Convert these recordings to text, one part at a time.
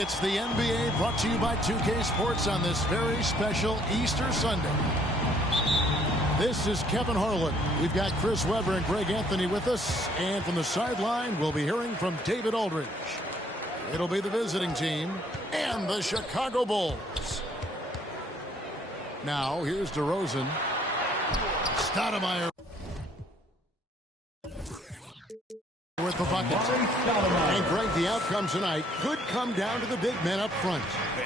It's the NBA brought to you by 2K Sports on this very special Easter Sunday. This is Kevin Harlan. We've got Chris Webber and Greg Anthony with us. And from the sideline, we'll be hearing from David Aldridge. It'll be the visiting team and the Chicago Bulls. Now, here's DeRozan. Stoudemire with the bucket. And Greg, the outcome tonight could come down to the big men up front.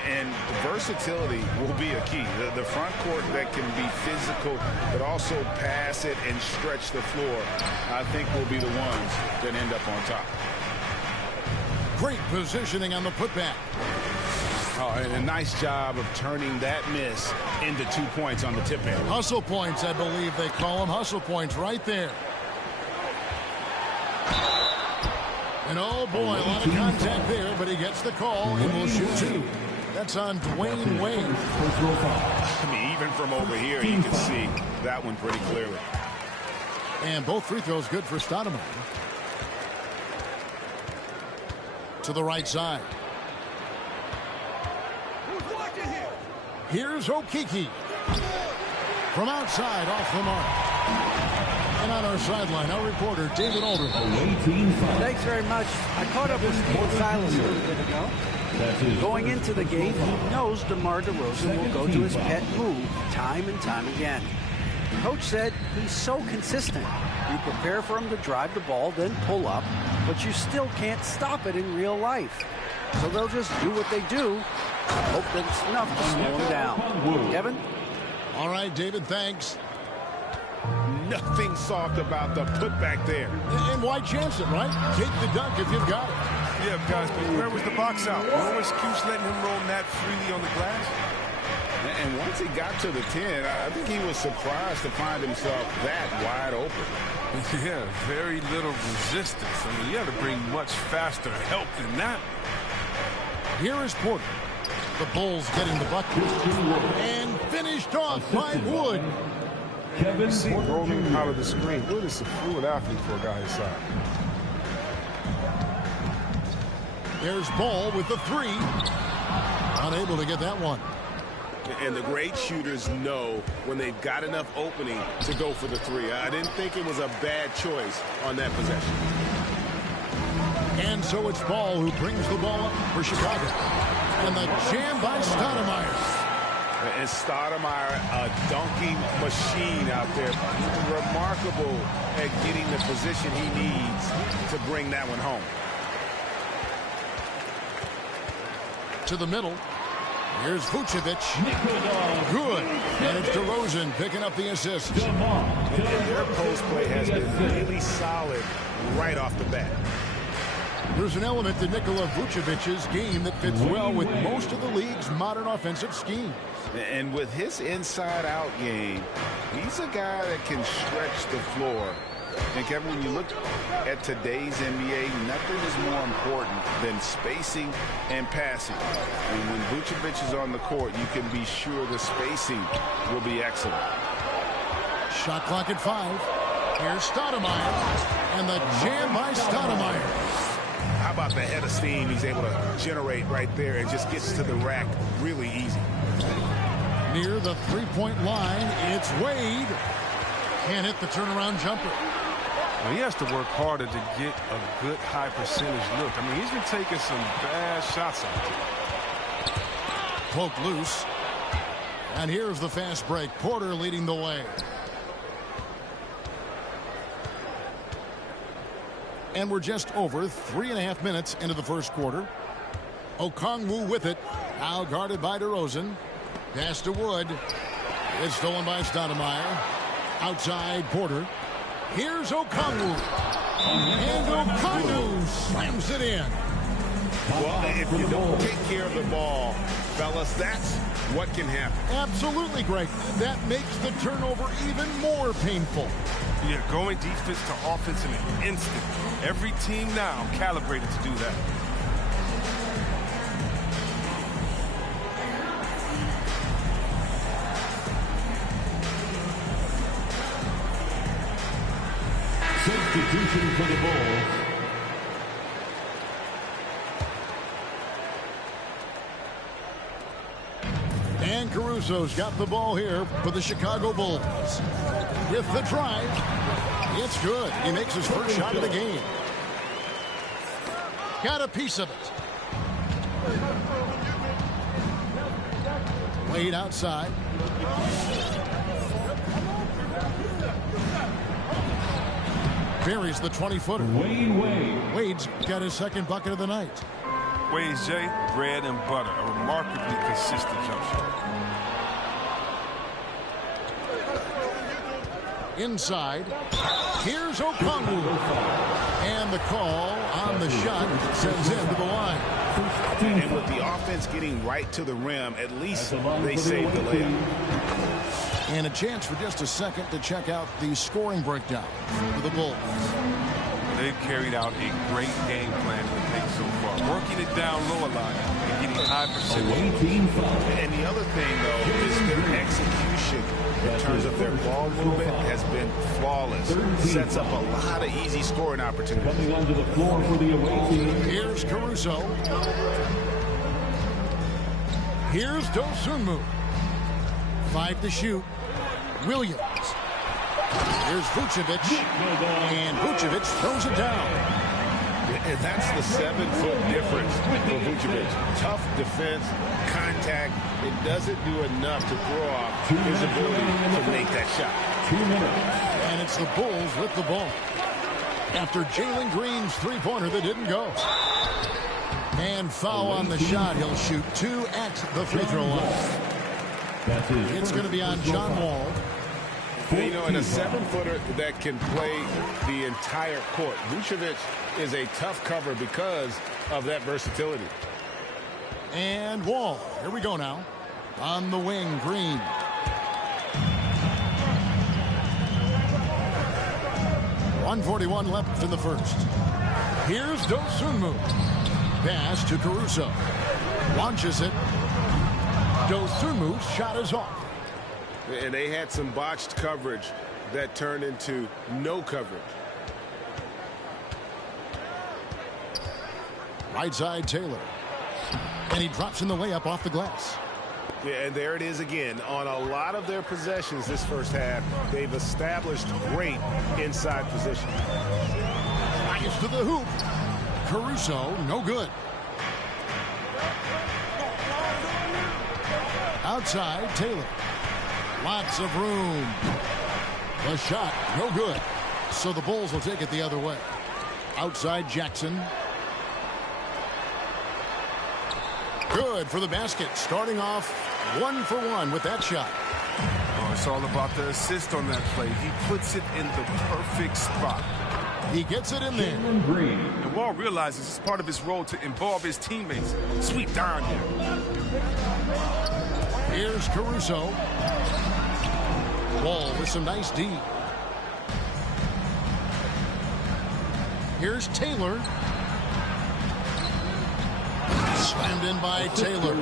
And versatility will be a key. The front court that can be physical, but also pass it and stretch the floor, I think will be the ones that end up on top. Great positioning on the putback. Oh, and a nice job of turning that miss into 2 points on the tip end. Hustle points, I believe they call them. Hustle points right there. And oh boy, a lot of contact there, but he gets the call and will shoot two. That's on Dwayne Wade. I mean, even from over here, you can see that one pretty clearly. And both free throws good for Stoudemire. To the right side. Here's Okeke. From outside, off the mark. And on our sideline, our reporter, David Aldridge. Thanks very much. I caught up with Steve Silas a little bit ago. Going into the game, he knows DeMar DeRozan will go to his pet move time and time again. Coach said he's so consistent. You prepare for him to drive the ball, then pull up, but you still can't stop it in real life. So they'll just do what they do. Hope that it's enough to slow him down. Kevin? All right, David, thanks. Nothing soft about the putback there. And why chance it, right? Take the dunk if you've got it. Yeah, guys, but where was the box out? No excuse letting him roam that freely on the glass. And once he got to the 10, I think he was surprised to find himself that wide open. Yeah, very little resistance. I mean, you have to bring much faster help than that. Here is Porter. The Bulls getting the bucket. And finished off by Wood. Kevin rolling out of the screen. Wood is a fluid athlete for a guy his size. There's Ball with the three. Unable to get that one. And the great shooters know when they've got enough opening to go for the three. I didn't think it was a bad choice on that possession. And so it's Ball who brings the ball up for Chicago. And the jam by Stoudemire. And Stoudemire, a dunking machine out there. Remarkable at getting the position he needs to bring that one home. To the middle. Here's Vucevic. Good. And it's DeRozan picking up the assist. And their post play has been really solid right off the bat. There's an element to Nikola Vucevic's game that fits well with most of the league's modern offensive schemes. And with his inside-out game, he's a guy that can stretch the floor. And Kevin, when you look at today's NBA, nothing is more important than spacing and passing. And when Vucevic is on the court, you can be sure the spacing will be excellent. Shot clock at 5. Here's Stoudemire, and the jam by Stoudemire. How about the head of steam he's able to generate right there and just gets to the rack really easy. Near the three-point line, it's Wade. Can't hit the turnaround jumper. Well, he has to work harder to get a good high percentage look. I mean, he's been taking some bad shots out there. Poke loose. And here's the fast break. Porter leading the way. And we're just over 3.5 minutes into the first quarter. Okongwu with it. Now guarded by DeRozan. Pass to Wood. It's stolen by Stoudemire. Outside Porter. Here's Okongwu. And Okongwu slams it in. Well, if you don't take care of the ball, fellas, that's what can happen. Absolutely, Greg. That makes the turnover even more painful. Yeah, going defense to offense in an instant. Every team now calibrated to do that. Substitution for the Bulls. And Caruso's got the ball here for the Chicago Bulls. With the drive, it's good. He makes his first shot of the game. Got a piece of it. Wade outside. Buries the 20-footer. Wade's got his second bucket of the night. Wade's J, bread and butter, a remarkably consistent jump shot. Inside, here's Okongwu. And the call on the shot sends him to the line. And with the offense getting right to the rim, at least they saved the layup. And a chance for just a second to check out the scoring breakdown for the Bulls. They've carried out a great game plan in the paint so far, working it down low a lot and getting high percentage. And the other thing, though, is their execution in terms of their ball movement has been flawless. Sets up a lot of easy scoring opportunities. Coming onto the floor for the away team. Here's Caruso. Here's Dosunmu. 5 to shoot. Williams. Here's Vucevic. And Vucevic throws it down. And that's the 7-foot difference for Vucevic. Tough defense, contact. It doesn't do enough to throw off his ability to make that shot. 2 minutes. And it's the Bulls with the ball. After Jalen Green's three-pointer that didn't go. And foul on the shot. He'll shoot 2 at the free throw line. It's going to be on John Wall. You know, in a 7-footer that can play the entire court, Vucevic is a tough cover because of that versatility. And Wall. Here we go now. On the wing, Green. .141 left in the first. Here's Dosunmu. Pass to Caruso. Launches it. Dosunmu's shot is off. And they had some botched coverage that turned into no coverage. Right side, Taylor. And he drops in the layup off the glass. Yeah, and there it is again. On a lot of their possessions this first half, they've established great inside position. Nice to the hoop. Caruso, no good. Outside, Taylor. Lots of room. The shot, no good. So the Bulls will take it the other way. Outside, Jackson. Good for the basket. Starting off 1 for 1 with that shot. Oh, it's all about the assist on that play. He puts it in the perfect spot. He gets it in there. And Wall realizes it's part of his role to involve his teammates. Sweep down here. Here's Caruso. Wall with some nice D. Here's Taylor. Slammed in by Taylor.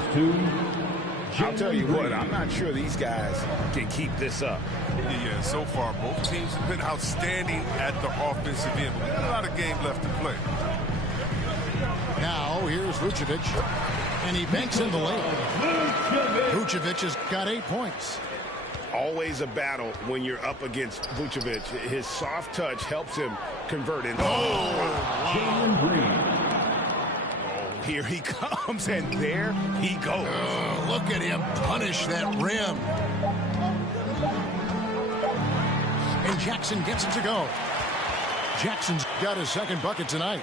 I'll tell you what, I'm not sure these guys can keep this up. Yeah, so far both teams have been outstanding at the offensive end, but we've got a lot of game left to play. Now here's Vucevic, and he banks in the lane. Vucevic has got 8 points. Always a battle when you're up against Vucevic. His soft touch helps him convert it. Here he comes, and there he goes. Look at him punish that rim. And Jackson gets it to go. Jackson's got his second bucket tonight.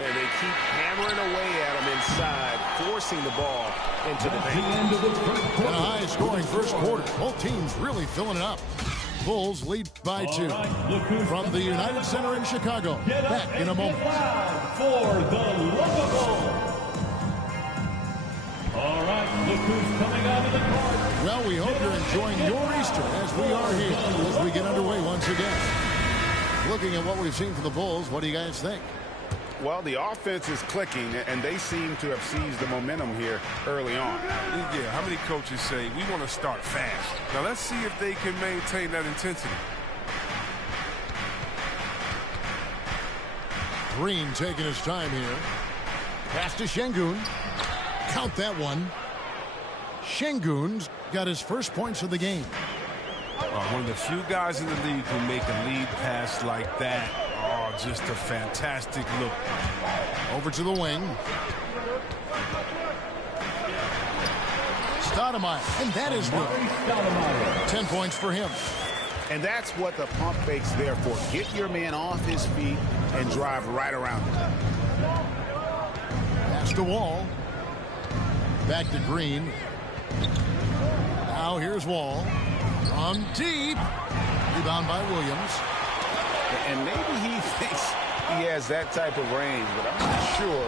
And they keep hammering away at him inside, forcing the ball into the paint. And a high-scoring first quarter. Both teams really filling it up. Bulls lead by 2. From the United Center in Chicago. Back in a moment. For the Lovable. All right, look who's coming out of the court. Well, we hope you're enjoying your Easter as we are here as we get underway once again. Looking at what we've seen from the Bulls, what do you guys think? Well, the offense is clicking, and they seem to have seized the momentum here early on. Yeah, how many coaches say, we want to start fast? Now, let's see if they can maintain that intensity. Green taking his time here. Pass to Şengün. Count that one. Şengün's got his first points of the game. One of the few guys in the league who make a lead pass like that. Oh, just a fantastic look. Over to the wing. Stoudemire, and that is good. 10 points for him. And that's what the pump fake's there for. Get your man off his feet and drive right around him. Pass to Wall. Back to Green. Now here's Wall. On deep. Rebound by Williams. And maybe he thinks he has that type of range, but I'm not sure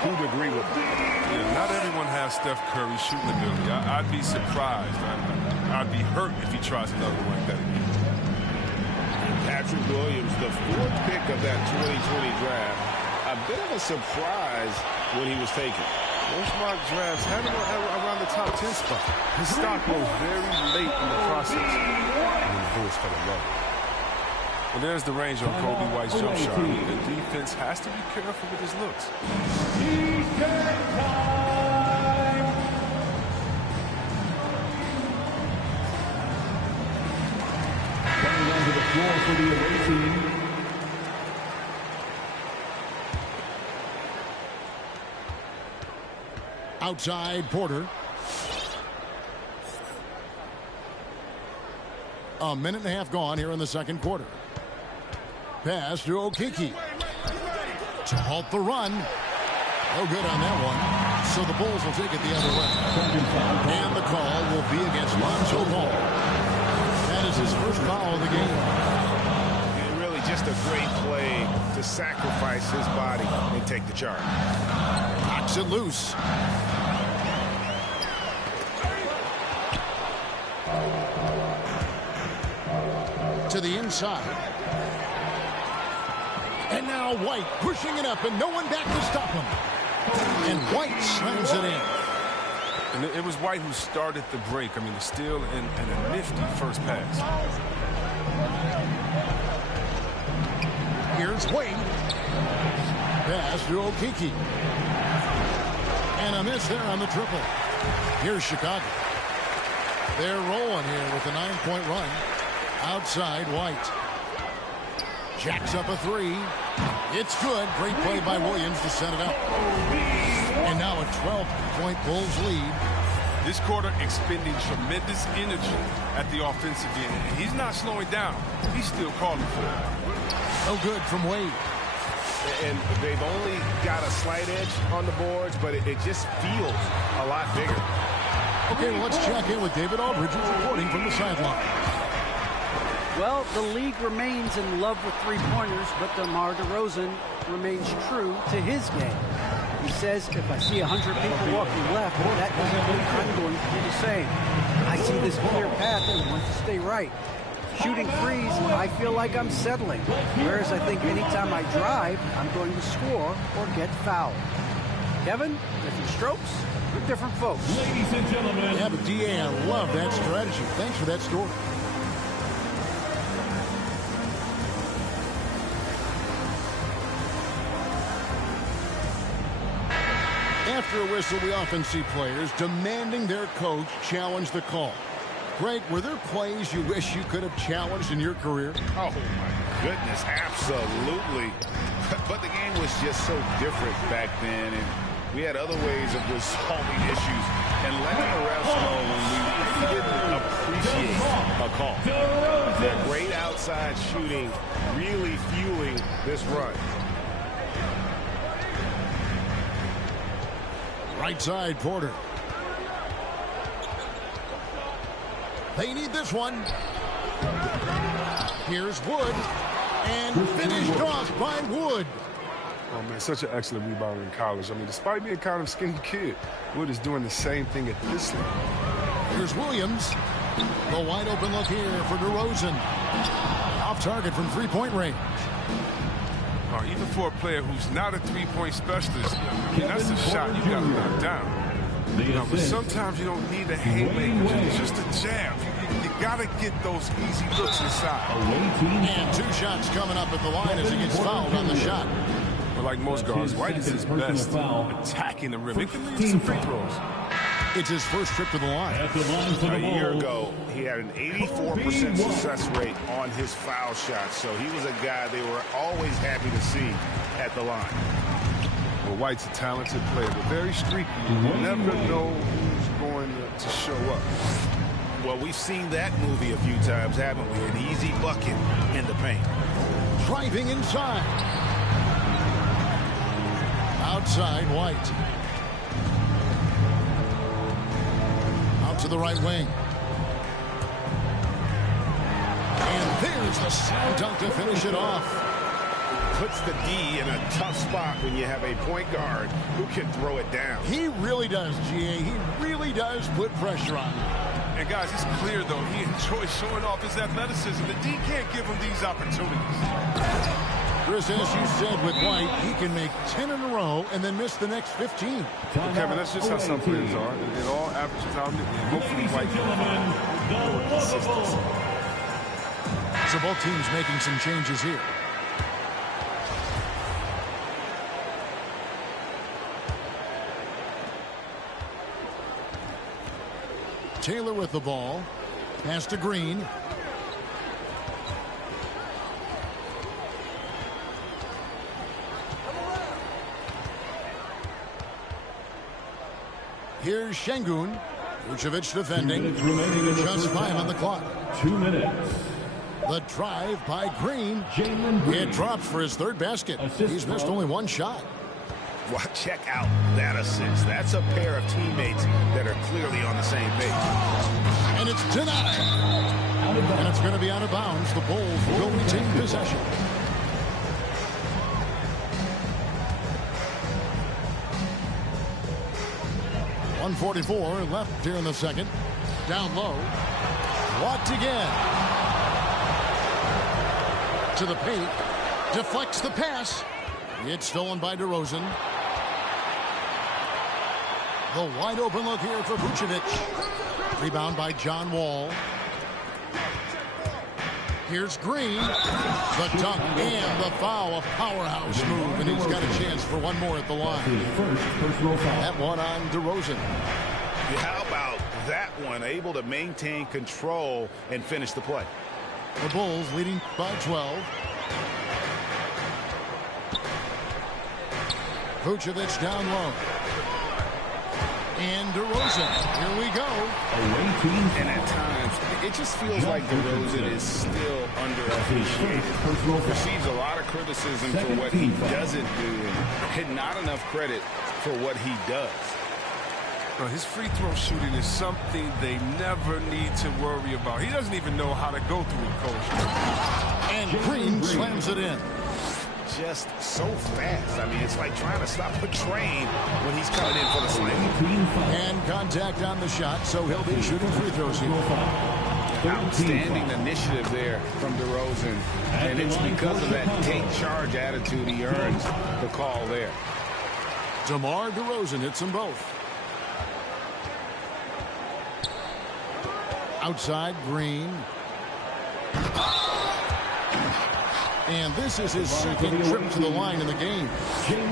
who'd agree with him. Yeah, not everyone has Steph Curry shooting ability. I'd be surprised. I'd be hurt if he tries another one like that again. Patrick Williams, the 4th pick of that 2020 draft. A bit of a surprise when he was taken. Most mock drafts had him around the top 10 spot. His stock rose very late in the process. And then the Bulls fell in love. Well, there's the range on Kobe White's jump shot. The defense has to be careful with his looks. Coming down to the floor for the away team. Outside Porter. A minute and a half gone here in the second quarter. Pass to Okeke. To halt the run. No good on that one. So the Bulls will take it the other way. And the call will be against Lonzo Ball. That is his first foul of the game. And really just a great play to sacrifice his body and take the charge. Knocks it loose. To the inside. And now White pushing it up and no one back to stop him. And White slams it in. And it was White who started the break. I mean, the steal and a nifty first pass. Here's Wade. Pass to Okeke. And a miss there on the triple. Here's Chicago. They're rolling here with a 9-point run. Outside White. Jacks up a 3. It's good. Great play by Williams to set it up. And now a 12-point Bulls lead. This quarter expending tremendous energy at the offensive end. And he's not slowing down. He's still calling for it. No good from Wade. And they've only got a slight edge on the boards, but it just feels a lot bigger. Okay, well, let's check in with David Aldridge, reporting from the sideline. Well, the league remains in love with three-pointers, but DeMar DeRozan remains true to his game. He says, if I see 100 people walking left, that doesn't mean I'm going to do the same. I see this clear path and want to stay right. Shooting threes, I feel like I'm settling. Whereas I think anytime I drive, I'm going to score or get fouled. Kevin, different strokes, for different folks. Ladies and gentlemen. Yeah, but DA, I love that strategy. Thanks for that story. After a whistle, we often see players demanding their coach challenge the call. Greg, were there plays you wish you could have challenged in your career? Oh, my goodness, absolutely. But the game was just so different back then, and we had other ways of resolving issues and letting the refs know when we really didn't appreciate a call. Their great outside shooting really fueling this run. Right side, Porter. They need this one. Here's Wood. And finished off by Wood. Oh, man, such an excellent rebounder in college. I mean, despite being kind of a skinny kid, Wood is doing the same thing at this level. Here's Williams. The wide open look here for DeRozan. Off target from three-point range. Even for a player who's not a three-point specialist, I mean, that's a shot you got to knock down. But sometimes you don't need a haymaker, just a jab. You got to get those easy looks inside. And 2 shots coming up at the line as he gets fouled on the shot. But like most guards, White is his best attacking the rim. It can lead to some free throws. It's his first trip to the line. A year ago, he had an 84% success rate on his foul shots, so he was a guy they were always happy to see at the line. Well, White's a talented player, but very streaky. You never know who's going to show up. Well, we've seen that movie a few times, haven't we? An easy bucket in the paint. Driving inside. Outside, White. Out to the right wing. And there's the slam dunk to finish it off. Puts the D in a tough spot when you have a point guard who can throw it down. He really does, GA. He really does put pressure on him. And guys, it's clear, though, he enjoys showing off his athleticism. The D can't give him these opportunities. Chris, as you said with White, he can make 10 in a row and then miss the next 15. Well, Kevin, that's just how some players are. It all averages out, and hopefully White can find consistency. So both teams making some changes here. Taylor with the ball. Pass to Green. Here's Şengün. Vucevic defending. Just 5 on the clock. 2 minutes. The drive by Green. It drops for his 3rd basket. He's missed only 1 shot. Well, check out that assist. That's a pair of teammates that are clearly on the same page. And it's denied. And it's going to be out of bounds. The Bulls will retain possession. .144 left here in the second. Down low. Walked again. To the paint. Deflects the pass. It's stolen by DeRozan. The wide open look here for Vucevic. Rebound by John Wall. Here's Green. The dunk and the foul. A powerhouse move, and he's got a chance for one more at the line. That one on DeRozan. How about that one? Able to maintain control and finish the play. The Bulls leading by 12. Vucevic down low. And DeRozan. Here we go. And at times, it just feels like DeRozan is still underappreciated. Receives a lot of criticism for what he doesn't do and not enough credit for what he does. Well, his free throw shooting is something they never need to worry about. He doesn't even know how to go through it, Coach. And Green slams it in. Just so fast. I mean, it's like trying to stop a train when he's coming in for the slam. And contact on the shot, so he'll be shooting free throws here. Outstanding initiative there from DeRozan. And it's because of that take charge attitude he earns the call there. DeMar DeRozan hits them both. Outside, Green. And this is his second trip to the line in the game.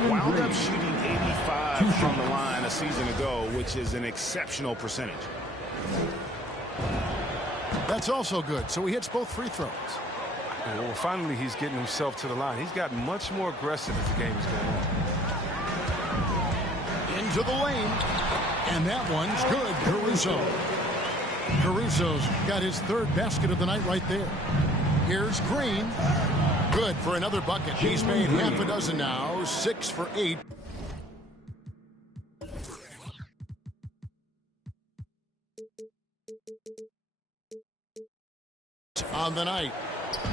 Wound up shooting 85 from the line a season ago, which is an exceptional percentage. That's also good. So he hits both free throws. Well, finally, he's getting himself to the line. He's gotten much more aggressive as the game is going on. Into the lane. And that one's good. Caruso. Caruso's got his third basket of the night right there. Here's Green. Good for another bucket. He's made half a dozen now. 6 for 8. On the night.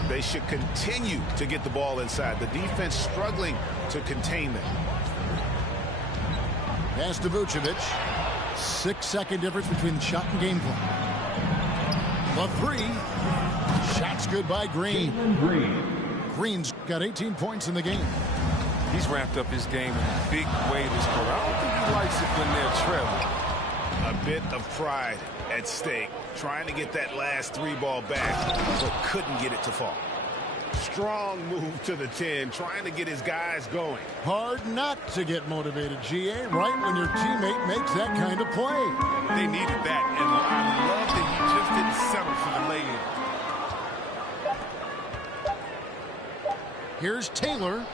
They should continue to get the ball inside. The defense struggling to contain them. Pass to Vucevic. 6-second difference between the shot and game clock. The three. Shot's good by Green. Green's got 18 points in the game. He's ramped up his game in a big way this quarter. I don't think he likes it when they're trailing. A bit of pride at stake, trying to get that last three ball back, but couldn't get it to fall. Strong move to the 10, trying to get his guys going. Hard not to get motivated, GA, right when your teammate makes that kind of play. They needed that, and I love that he just didn't settle for the lay-in. Here's Taylor,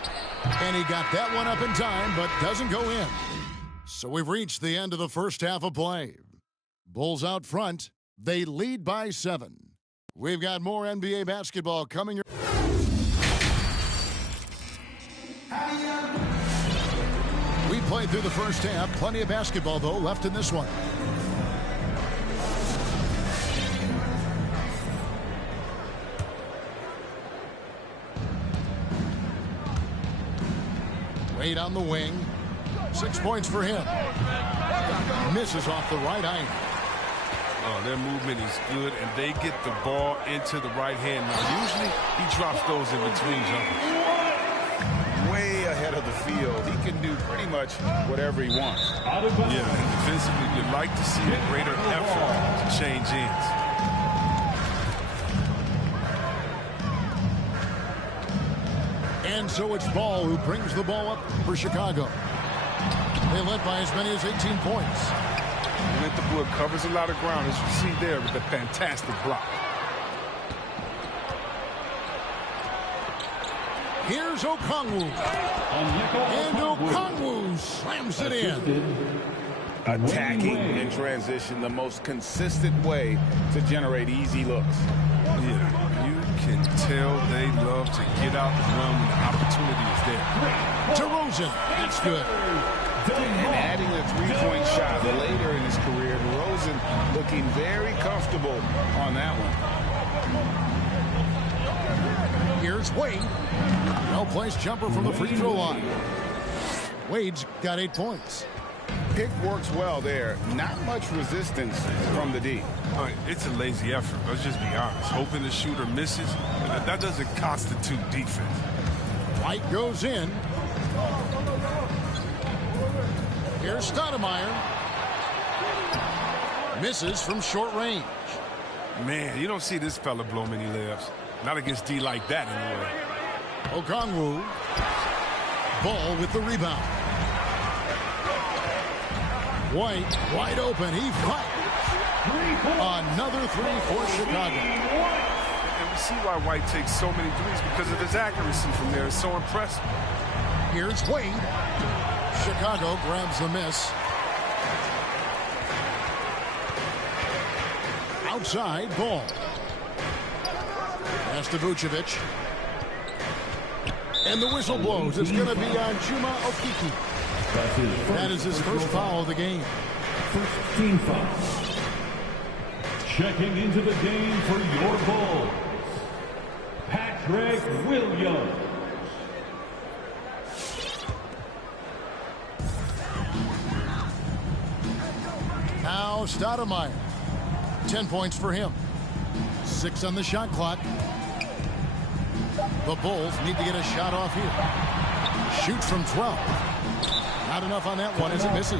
and he got that one up in time, but doesn't go in. So we've reached the end of the first half of play. Bulls out front. They lead by 7. We've got more NBA basketball coming. We played through the first half. Plenty of basketball, though, left in this one. Wade on the wing. 6 points for him. Misses off the right iron. Oh, their movement is good, and they get the ball into the right hand. Now, usually he drops those in between jumpers. Way ahead of the field. He can do pretty much whatever he wants. Yeah, and defensively, you'd like to see a greater effort to change ends. And so it's Ball who brings the ball up for Chicago. They led by as many as 18 points. The Blue covers a lot of ground, as you see there with the fantastic block. Here's Okongwu. And Okongwu slams it in. Attacking in transition, the most consistent way to generate easy looks. Yeah, you can tell they love to get out and run when the opportunity is there. DeRozan, that's good. And adding a three-point shot later in his career, DeRozan looking very comfortable on that one. Here's Wade. Well-placed jumper from the free throw line. Wade's got 8 points. Pick works well there. Not much resistance from the D. It's a lazy effort. Let's just be honest. Hoping the shooter misses, that doesn't constitute defense. White goes in. Here's Stoudemire. Misses from short range. Man, you don't see this fella blow many layups. Not against D like that, anyway. Okongwu. Ball with the rebound. White, wide open. He fires. Another three for Chicago. And we see why White takes so many threes because of his accuracy from there. It's so impressive. Here's Wade. Chicago grabs the miss. Outside, Ball. Pass to Vucevic. And the whistle blows. It's going to be on Chuma Okeke. That is his first foul of the game. First team foul. Checking into the game for your Bulls, Patrick Williams. Now Stoudemire. 10 points for him. 6 on the shot clock. The Bulls need to get a shot off here. Shoots from 12. Not enough on that one as it misses.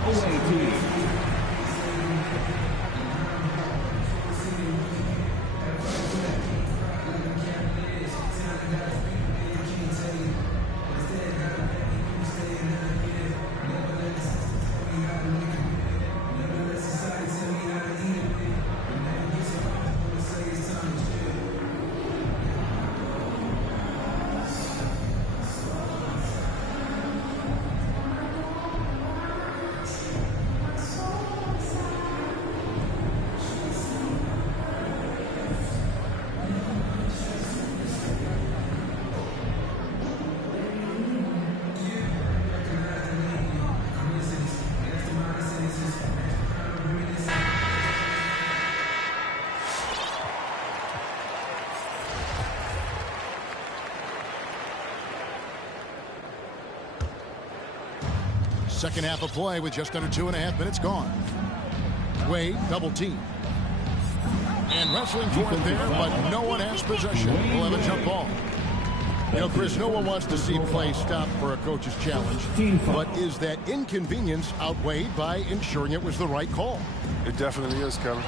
Second half of play with just under 2.5 minutes gone. Wade double team. And wrestling for it there, but no one has possession. We'll have a jump ball. You know, Chris, no one wants to see play stop for a coach's challenge. But is that inconvenience outweighed by ensuring it was the right call? It definitely is, Kevin.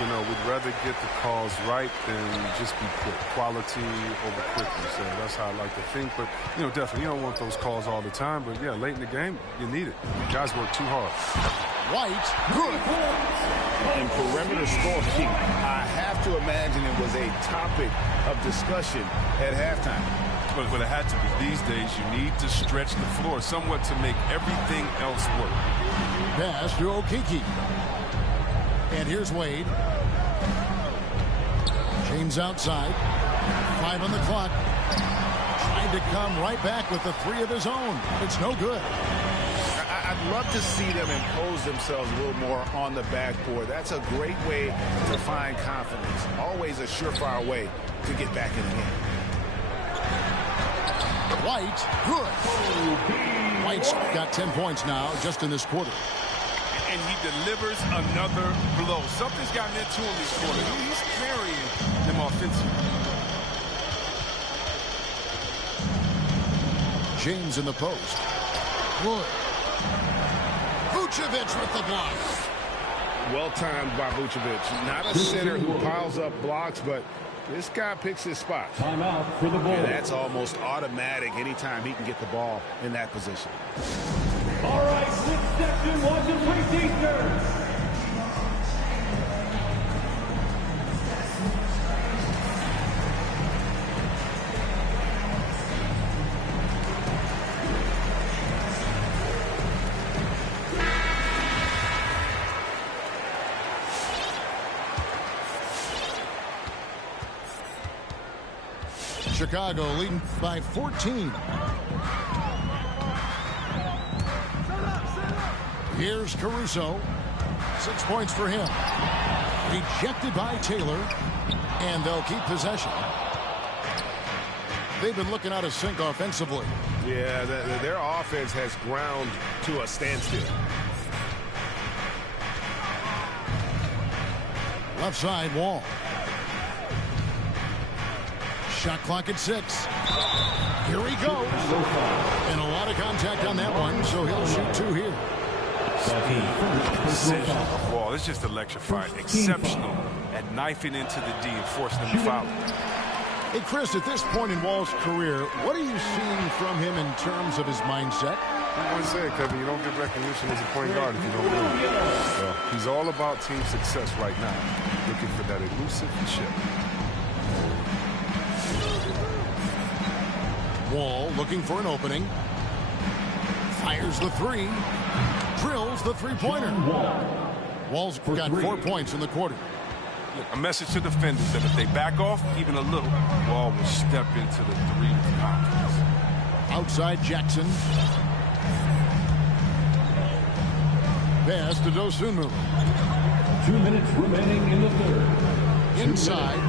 You know, we'd rather get the calls right than just be quick. Quality over quickness. So that's how I like to think. But, you know, definitely, you don't want those calls all the time. But, yeah, late in the game, you need it. You guys work too hard. White, good. And perimeter scoring, I have to imagine it was a topic of discussion at halftime. But it had to be. These days, you need to stretch the floor somewhat to make everything else work. Pass to Okiki. And here's Wade. James outside. 5 on the clock. Trying to come right back with the 3 of his own. It's no good. I'd love to see them impose themselves a little more on the backboard. That's a great way to find confidence. Always a surefire way to get back in the game. White, good. White's got 10 points now just in this quarter. And he delivers another blow. Something's gotten into him this quarter. He's carrying them offensively. James in the post. Good. Vucevic with the block. Well timed by Vucevic. Not a center who piles up blocks, but this guy picks his spot. Timeout for the Bulls. And that's almost automatic anytime he can get the ball in that position. All right, 6 section, watch and play Eastern. Chicago leading by 14. Here's Caruso. 6 points for him. Rejected by Taylor. And they'll keep possession. They've been looking out of sync offensively. Yeah, their offense has ground to a standstill. Left side, Wall. Shot clock at 6. Here he goes. And a lot of contact on that one, so he'll shoot 2 here. Precision of Wall. It's just electrifying. Exceptional at knifing into the D and forcing them to foul. Hey, Chris, at this point in Wall's career, what are you seeing from him in terms of his mindset? I always say, Kevin, you don't get recognition as a point guard if you don't win. So he's all about team success right now. Looking for that elusive chip. Wall looking for an opening. Fires the 3. Drills the 3-pointer. Wall's got 4 points in the quarter. A message to defenders that if they back off even a little, Wall will step into the 3 with confidence. Outside Jackson. Pass to Dosunmu. 2 minutes remaining in the third. Inside.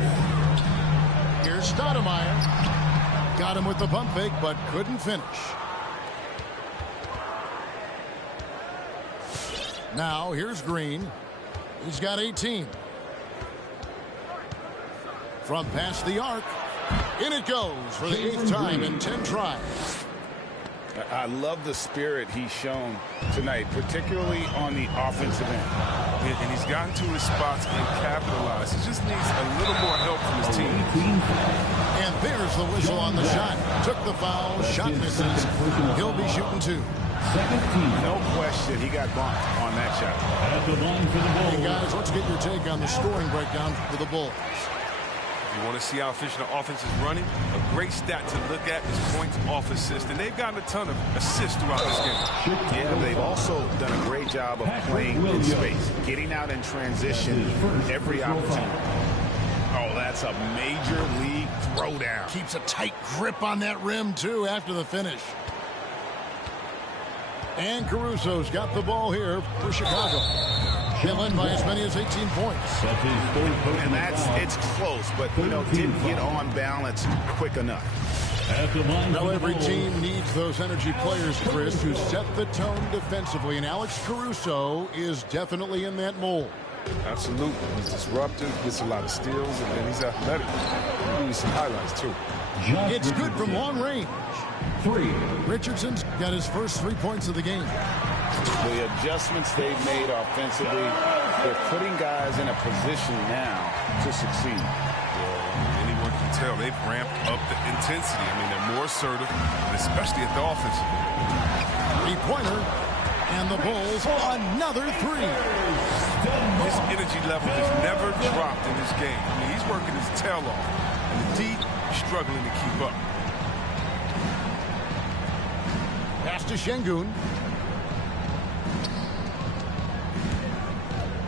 Here's Stoudemire. Got him with the pump fake, but couldn't finish. Now, here's Green. He's got 18. From past the arc. In it goes for the 8th time in 10 tries. I love the spirit he's shown tonight, particularly on the offensive end. And he's gotten to his spots and capitalized. He just needs a little more help from his team. And there's the whistle on the shot. Took the foul. Shot misses. He'll be shooting 2. Second team. No question, he got bumped on that shot. At the line for the Bulls. Hey, guys, let's get your take on the scoring breakdown for the Bulls. You want to see how efficient the offense is running? A great stat to look at is points off assists, and they've gotten a ton of assists throughout this game. Yeah, they've also done a great job of playing in space, getting out in transition every opportunity. Oh, that's a major league throwdown. Keeps a tight grip on that rim, too, after the finish. And Caruso's got the ball here for Chicago. He'll end by as many as 18 points. And it's close, but, you know, didn't get on balance quick enough. At the line Now for the every Bulls, team needs those energy players, Chris, who set the tone defensively, and Alex Caruso is definitely in that mold. Absolutely. He's disruptive, gets a lot of steals, and then he's athletic. He needs some highlights, too. It's good from long range. 3. Richardson's got his first 3 points of the game. The adjustments they've made offensively, they're putting guys in a position now to succeed. Yeah, anyone can tell they've ramped up the intensity. I mean, they're more assertive, and especially at the offensive end. 3-pointer, and the Bulls another 3. His energy level has never dropped in this game. I mean, he's working his tail off, and the D struggling to keep up. Pass to Şengün.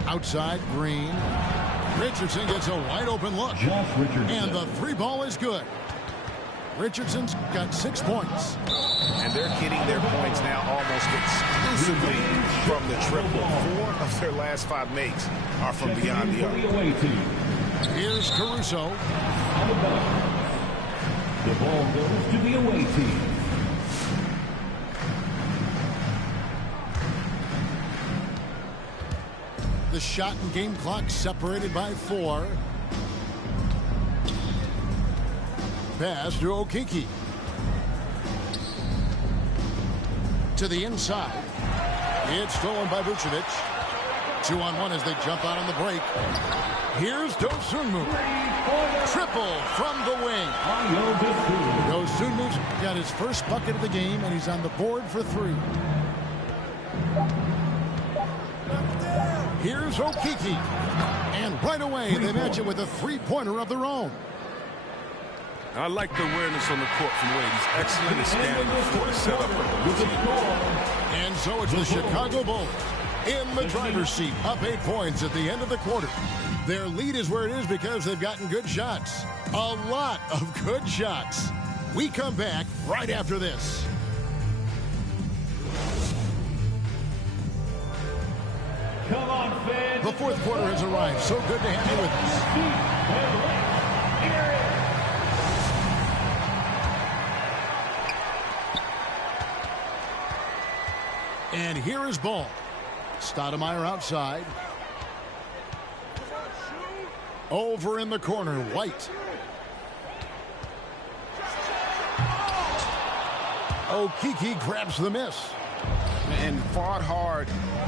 Outside, Green. Richardson gets a wide open look. And the 3 ball is good. Richardson's got 6 points. And they're getting their points now almost exclusively from the triple. 4 of their last 5 makes are from beyond the arc. Here's Caruso. The ball goes to the away team. The shot and game clock separated by 4. Pass to Okiki. To the inside. It's stolen by Vucevic. 2-on-1 as they jump out on the break. Here's Dosunmu. Triple from the wing. Dosunmu's got his first bucket of the game, and he's on the board for 3. Here's Okiki. And right away, they match it with a 3-pointer of their own. I like the awareness on the court from Wade. He's excellent at standing before the setup. And so it's the Chicago Bulls in the driver's seat, up 8 points at the end of the quarter. Their lead is where it is because they've gotten good shots. A lot of good shots. We come back right after this. Come on, fans. The fourth quarter has arrived. So good to have you with us. And here is ball. Stoudemire outside. Over in the corner, White. Okiki grabs the miss. And fought hard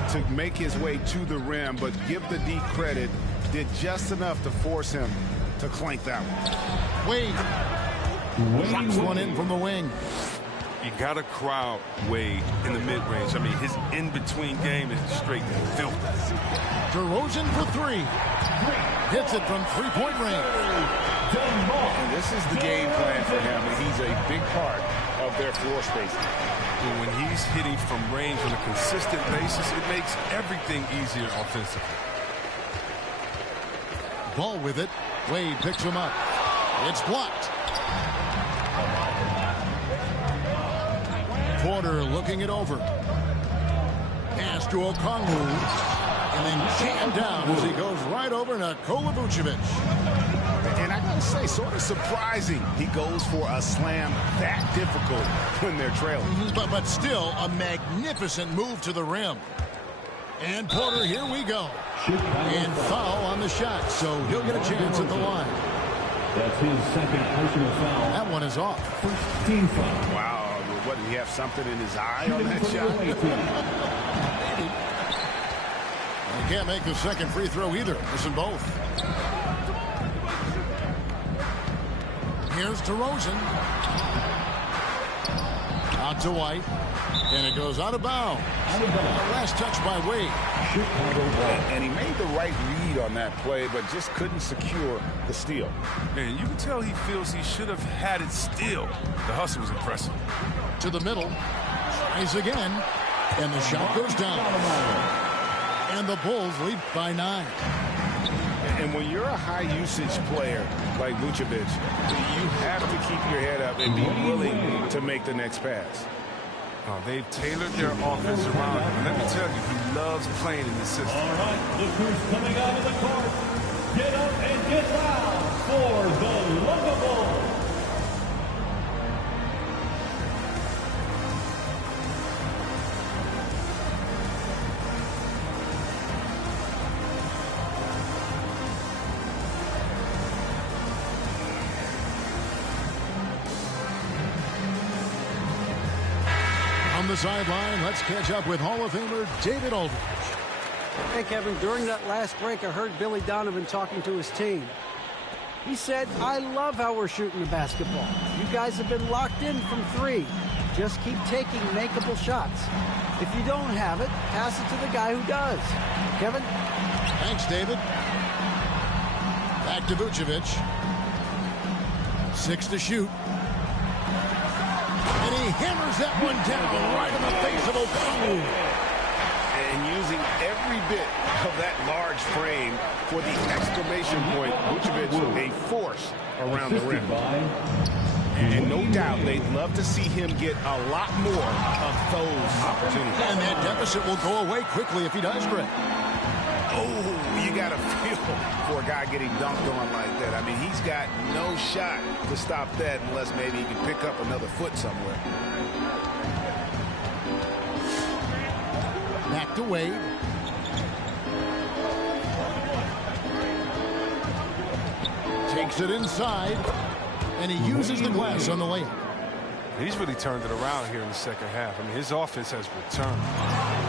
to make his way to the rim, but give the D credit, did just enough to force him to clank that one. Wade drops one in from the wing. You got to crowd Wade in the mid-range. I mean, his in-between game is straight filthy. DeRozan for 3. Hits it from 3-point range. And this is the game plan for him, and he's a big part of their floor spacing. And when he's hitting from range on a consistent basis, it makes everything easier offensively. Ball with it. Wade picks him up. It's blocked. Porter looking it over. Pass to Okongwu. And then jammed down as he goes right over Nikola Vucevic. And I gotta say, sort of surprising he goes for a slam that difficult when they're trailing. But still a magnificent move to the rim. And Porter, here we go. And foul on the shot, so he'll get a chance at the line. That's his second personal foul. That one is off. First team foul. Wow, what, did he have something in his eye on that shot? He can't make the second free throw either. Missing both. Here's DeRozan. Out to White. And it goes out of bounds. Last touch by Wade. And he made the right read on that play, but just couldn't secure the steal. Man, you can tell he feels he should have had it still. The hustle was impressive. To the middle. Tries again. And the shot goes down. And the Bulls lead by 9. And when you're a high-usage player like Vucevic, you have to keep your head up and be willing to make the next pass. They've tailored their offense around him. And let me tell you, he loves playing in this system. All right, look who's coming out of the court. Get up and get loud for the Logo Bulls. the sideline, let's catch up with Hall of Famer David Aldridge. Hey, Kevin, during that last break, I heard Billy Donovan talking to his team. He said, I love how we're shooting the basketball. You guys have been locked in from 3. Just keep taking makeable shots. If you don't have it, pass it to the guy who does. Kevin? Thanks, David. Back to Vucevic. 6 to shoot. And he hammers that one down right in the face of O'Connell. And using every bit of that large frame for the exclamation point, Vucevic a force around the rim. And no doubt they'd love to see him get a lot more of those opportunities. And that deficit will go away quickly if he does, Greg. Oh, you got to feel for a guy getting dunked on like that. I mean, he's got no shot to stop that unless maybe he can pick up another foot somewhere. Back to Wade. Takes it inside, and he uses the glass on the layup. He's really turned it around here in the second half. I mean, his offense has returned.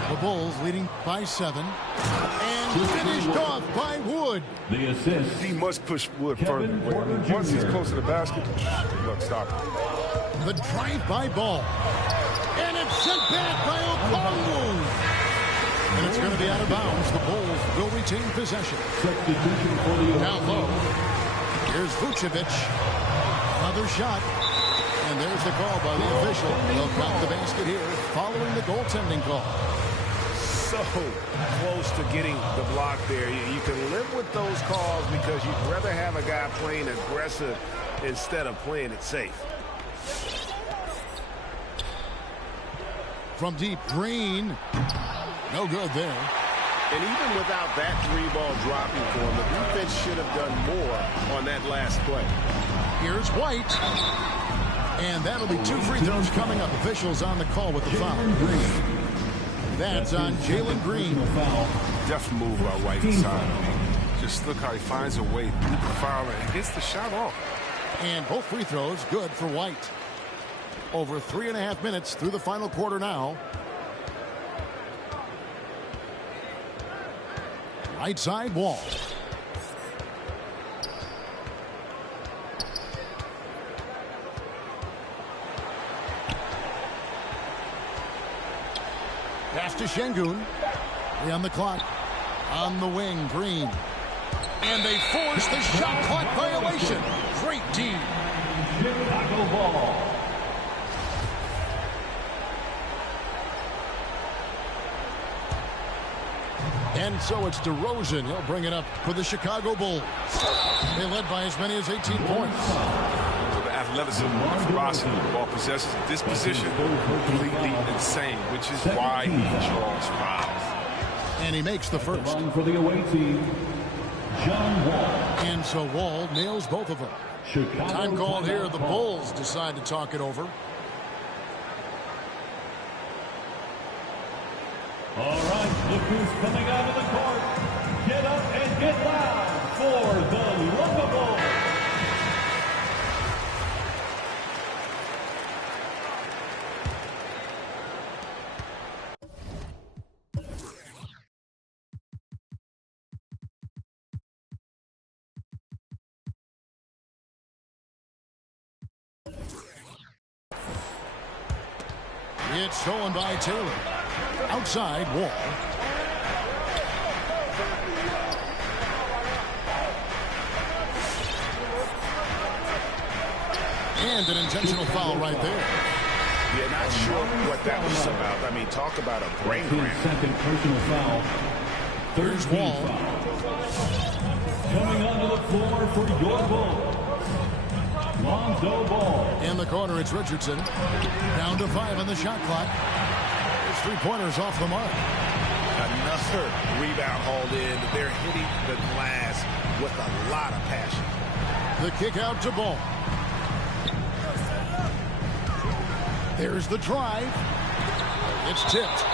The Bulls leading by 7. And finished off by Wood. The assist. He must push Wood further. Once he's close to the basket, look, stop it. The drive-by ball. And it's sent back by Okongwu. And it's going to be out of bounds. The Bulls will retain possession. Substitution for the Down low. Here's Vucevic. Another shot. And there's the call by the official. They'll count the basket here following the goaltending call. So close to getting the block there. You can live with those calls because you'd rather have a guy playing aggressive instead of playing it safe. From deep, Green. No good there. And even without that 3-ball dropping for him, the defense should have done more on that last play. Here's White. And that'll be 2 free throws coming up. Officials on the call with the foul. That's on Jalen Green. Def move by White inside. Just look how he finds a way through the foul and gets the shot off. And both free throws good for White. Over 3.5 minutes through the final quarter now. Right side, Wall. Pass to Şengün. 3 on the clock. On the wing, Green. And they force the shot clock violation. Great D. Chicago ball. And so it's DeRozan. He'll bring it up for the Chicago Bulls. They led by as many as 18 points. The athleticism, the ferocity, ball possessions, this position, completely insane, which is why he draws fouls. And he makes the first. For the away team, John Wall. And so Wall nails both of them. Chicago Time called here. The timeout. Bulls decide to talk it over. All right, look who's coming out of the court. Get up and get loud for the Lovable. It's stolen by Taylor. Outside, Wall. And an intentional foul right there. Yeah, not sure what that was about. I mean, talk about a brain His cramp. second personal foul. Here's Third Wall. foul. Coming onto the floor for your Bulls. Lonzo Ball. In the corner, it's Richardson. Down to 5 on the shot clock. His 3-pointers off the mark. Another rebound hauled in. They're hitting the glass with a lot of passion. The kick out to Ball. There's the drive. It's tipped.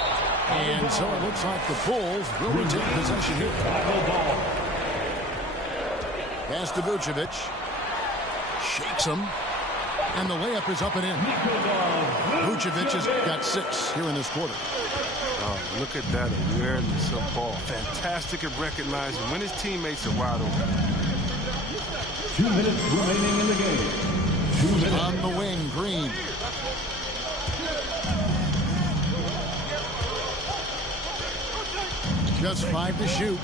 And so it looks like the Bulls will retain possession here. Pass to Vucevic. Shakes him. And the layup is up and in. Vucevic has got 6 here in this quarter. Oh, look at that awareness of ball. Fantastic at recognizing when his teammates are wide open. 2 minutes remaining in the game. 2 minutes. On the wing, Green. Just 5 to shoot.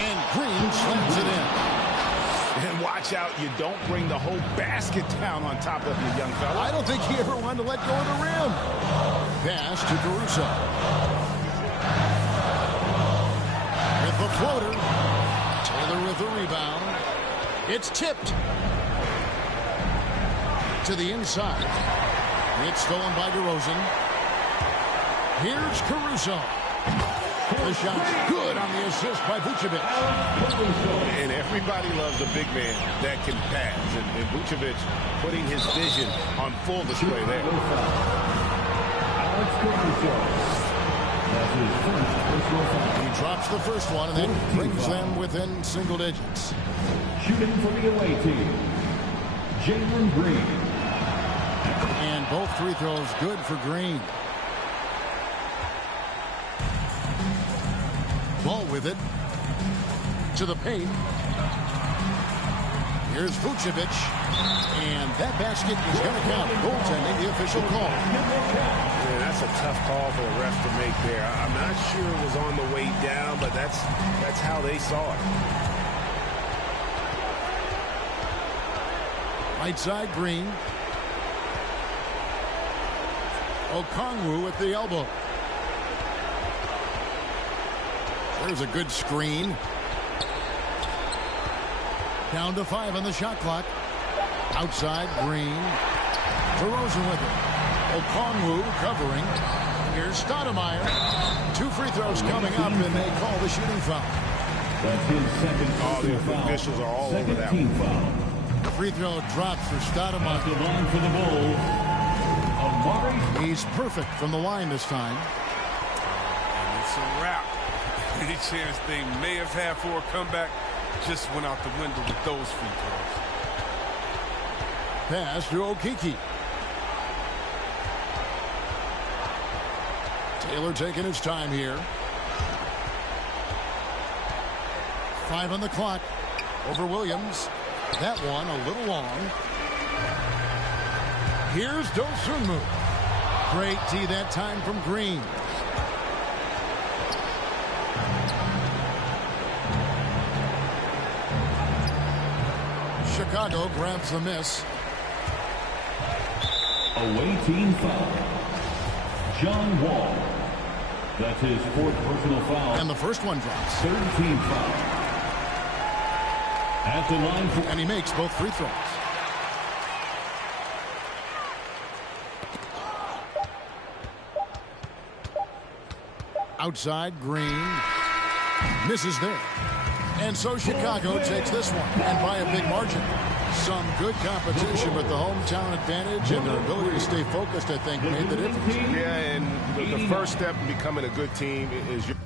And Green slams it in. And watch out, you don't bring the whole basket down on top of you, young fella. I don't think he ever wanted to let go of the rim. Pass to Caruso. With the floater. Taylor with the rebound. It's tipped. To the inside. It's stolen by DeRozan. Here's Caruso. The shot's good on the assist by Vucevic. And everybody loves a big man that can pass. And Vucevic putting his vision on full display there. He drops the first one and then brings them within single digits. Shooting for the away team, Jalen Green. And both free throws good for Green. Ball with it. To the paint. Here's Vucevic. And that basket is going to count. Goaltending, the official call. Yeah, that's a tough call for the ref to make there. I'm not sure it was on the way down, but that's how they saw it. Right side, Green. Okongwu at the elbow. There's a good screen. Down to 5 on the shot clock. Outside, Green. DeRozan with it. Okongwu covering. Here's Stoudemire. 2 free throws coming up, and they call the shooting foul. That's his second The foul. officials are all over Second that team one. foul. The free throw drops for The Stoudemire. line for the Bulls, Amari. He's perfect from the line this time. And it's a wrap. Any chance they may have had for a comeback just went out the window with those free throws. Pass to Okiki. Taylor taking his time here. 5 on the clock. Over Williams. That one a little long. Here's Dosunmu. Great D that time from Green. Chicago grabs the miss. Away team foul. John Wall. That's his 4th personal foul. And the first one drops. 3rd team foul. At the line for... And he makes both free throws. Outside, Green. Misses there. And so Chicago takes this one, and by a big margin. Some good competition, but the hometown advantage and their ability to stay focused, I think, made the difference. Yeah, and the first step in becoming a good team is your